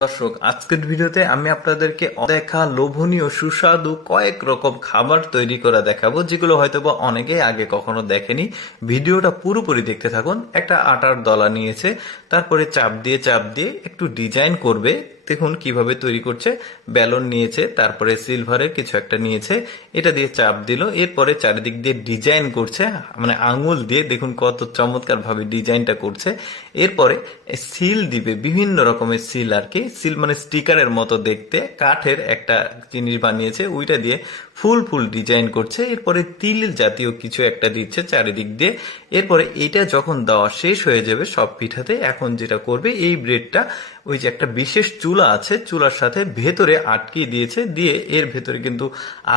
দর্শক, আজকের ভিডিওতে আমি আপনাদেরকে অদেখা, লোভনীয়, সুস্বাদু কয়েক রকম খাবার তৈরি করা দেখাবো, যেগুলো হয়তোবা অনেকে আগে কখনো দেখেনি। ভিডিওটা পুরোপুরি দেখতে থাকুন। একটা আটার দলা নিয়েছে, তারপরে চাপ দিয়ে চাপ দিয়ে একটু ডিজাইন করবে। দেখুন কীভাবে তৈরি করছে। ব্যালন নিয়েছে, তারপরে সিলভারের কিছু একটা নিয়েছে। এটা দিয়ে চাপ দিল, এরপরে চারিদিক দিয়ে ডিজাইন করছে মানে আঙুল দিয়ে দেখুন কত চমৎকার ভাবে ডিজাইনটা করছে। এরপরে সিল দিবে, বিভিন্ন রকমের সিল আর কি। সিল মানে স্টিকারের মতো দেখতে, কাঠের একটা জিনিস বানিয়েছে, ওইটা দিয়ে ফুল ফুল ডিজাইন করছে, এরপরে তিল জাতীয় কিছু একটা দিচ্ছে চারিদিক দিয়ে। এরপরে এটা যখন দেওয়া শেষ হয়ে যাবে সব পিঠাতে, এখন যেটা করবে, এই ব্রেডটা, ওই যে একটা বিশেষ চুলা আছে, চুলার সাথে ভেতরে আটকে দিয়েছে, দিয়ে এর ভেতরে কিন্তু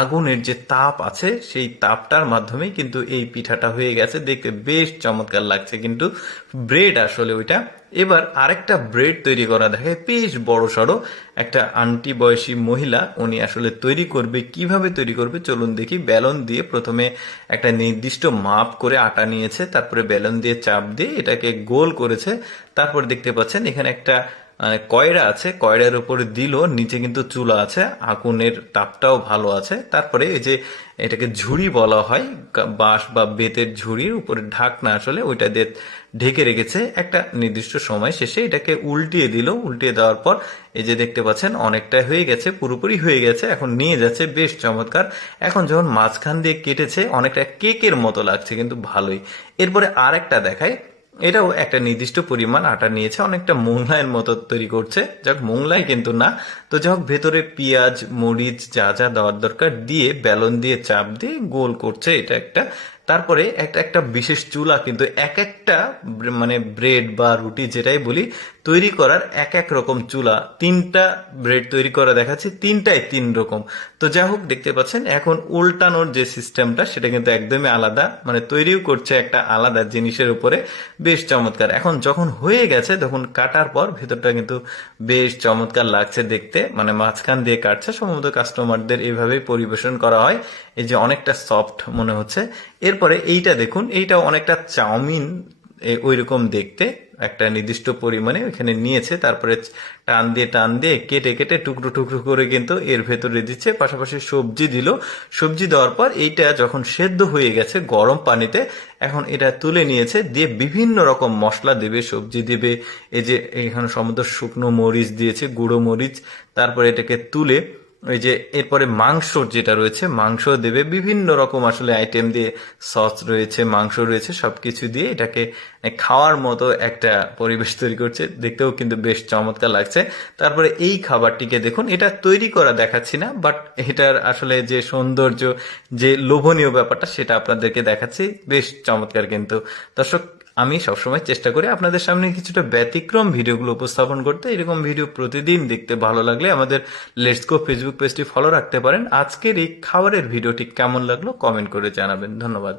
আগুনের যে তাপ আছে, সেই তাপটার মাধ্যমে কিন্তু এই পিঠাটা হয়ে গেছে। দেখতে বেশ চমৎকার লাগছে কিন্তু। ব্রেড আসলে ওইটা এবার আরেকটা ব্রেড তৈরি করা দেখে বেশ বড় সড়ো একটা আন্টি বয়সী মহিলা, উনি আসলে তৈরি করবে, কীভাবে তৈরি করবে, চলুন দেখি। ব্যালন দিয়ে প্রথমে একটা নির্দিষ্ট মাপ করে আটা নিয়েছে, তারপরে ব্যালন দিয়ে চাপ দিয়ে এটাকে গোল করেছে, তারপর দেখতে পাচ্ছেন এখানে একটা কয়রা আছে, কয়রার উপরে দিল নিচে কিন্তু চুলা আছে, আগুনের তাপটাও ভালো আছে। তারপরে এই যে এটাকে ঝুড়ি বলা হয় বাঁশ বা বেতের ঝুড়ির উপরে ঢাকনা আসলে ওইটা দিয়ে ঢেকে রেখেছে। একটা নির্দিষ্ট সময় শেষে এটাকে উল্টিয়ে দিল। উল্টিয়ে দেওয়ার পর এই যে দেখতে পাচ্ছেন, অনেকটা হয়ে গেছে, পুরোপুরি হয়ে গেছে, এখন নিয়ে যাচ্ছে বেশ চমৎকার। এখন যখন মাঝখান দিয়ে কেটেছে, অনেকটা কেকের মতো লাগছে, কিন্তু ভালোই। এরপরে আরেকটা দেখায় এটাও একটা নির্দিষ্ট পরিমাণ আটা নিয়েছে, অনেকটা মোংলাইয়ের মতো তৈরি করছে। যাক, মোংলাই কিন্তু না। তো যাই হোক, ভেতরে পেঁয়াজ, মরিচ যা যা দেওয়ার দরকার দিয়ে, বেলন দিয়ে, চাপ দিয়ে গোল করছে এটা একটা। তারপরে একটা একটা বিশেষ চুলা কিন্তু এক একটা মানে ব্রেড বা রুটি যেটাই বলি তৈরি করার এক এক রকম চুলা, তিনটা ব্রেড তৈরি করা দেখাচ্ছে, তিনটাই তিন রকম। তো যাই হোক, দেখতে পাচ্ছেন, এখন উল্টানোর যে সিস্টেমটা, সেটা কিন্তু একদমই আলাদা মানে তৈরিও করছে একটা আলাদা জিনিসের উপরে, বেশ চমৎকার। এখন যখন হয়ে গেছে, তখন কাটার পর ভেতরটা কিন্তু বেশ চমৎকার লাগছে দেখতে মানে মাঝখান দিয়ে কাটছে, সম্ভবত কাস্টমারদের এইভাবেই পরিবেশন করা হয়, এই যে অনেকটা সফট মনে হচ্ছে। এরপরে এইটা দেখুন এইটা অনেকটা চাউমিন ওই রকম দেখতে। একটা নির্দিষ্ট পরিমাণে ওখানে নিয়েছে, তারপরে টান দিয়ে টান দিয়ে কেটে কেটে টুকরো টুকরো করে কিন্তু এর ভেতরে দিচ্ছে। পাশাপাশি সবজি দিল। সবজি দেওয়ার পর এইটা যখন সেদ্ধ হয়ে গেছে গরম পানিতে, এখন এটা তুলে নিয়েছে, দিয়ে বিভিন্ন রকম মশলা দেবে, সবজি দেবে। এই যে এখানে সমুদ্র শুকনো মরিচ দিয়েছে, গুঁড়ো মরিচ, তারপরে এটাকে তুলে ওই যে এরপরে মাংস যেটা রয়েছে, মাংস দেবে বিভিন্ন রকম আসলে আইটেম দিয়ে সস রয়েছে, মাংস রয়েছে, সবকিছু দিয়ে এটাকে খাওয়ার মতো একটা পরিবেশ তৈরি করছে। দেখতেও কিন্তু বেশ চমৎকার লাগছে। তারপরে এই খাবারটিকে দেখুন, এটা তৈরি করা দেখাচ্ছি না বাট এটার আসলে যে সৌন্দর্য, যে লোভনীয় ব্যাপারটা, সেটা আপনাদেরকে দেখাচ্ছি। বেশ চমৎকার কিন্তু। দর্শক আমি সবসময় চেষ্টা করি আপনাদের সামনে কিছুটা ব্যতিক্রম ভিডিওগুলো উপস্থাপন করতে। এরকম ভিডিও প্রতিদিন দেখতে ভালো লাগলে আমাদের লেটস গো ফেসবুক পেজটি ফলো রাখতে পারেন। আজকের এই খাবারের ভিডিওটি কেমন লাগল কমেন্ট করে জানাবেন। ধন্যবাদ।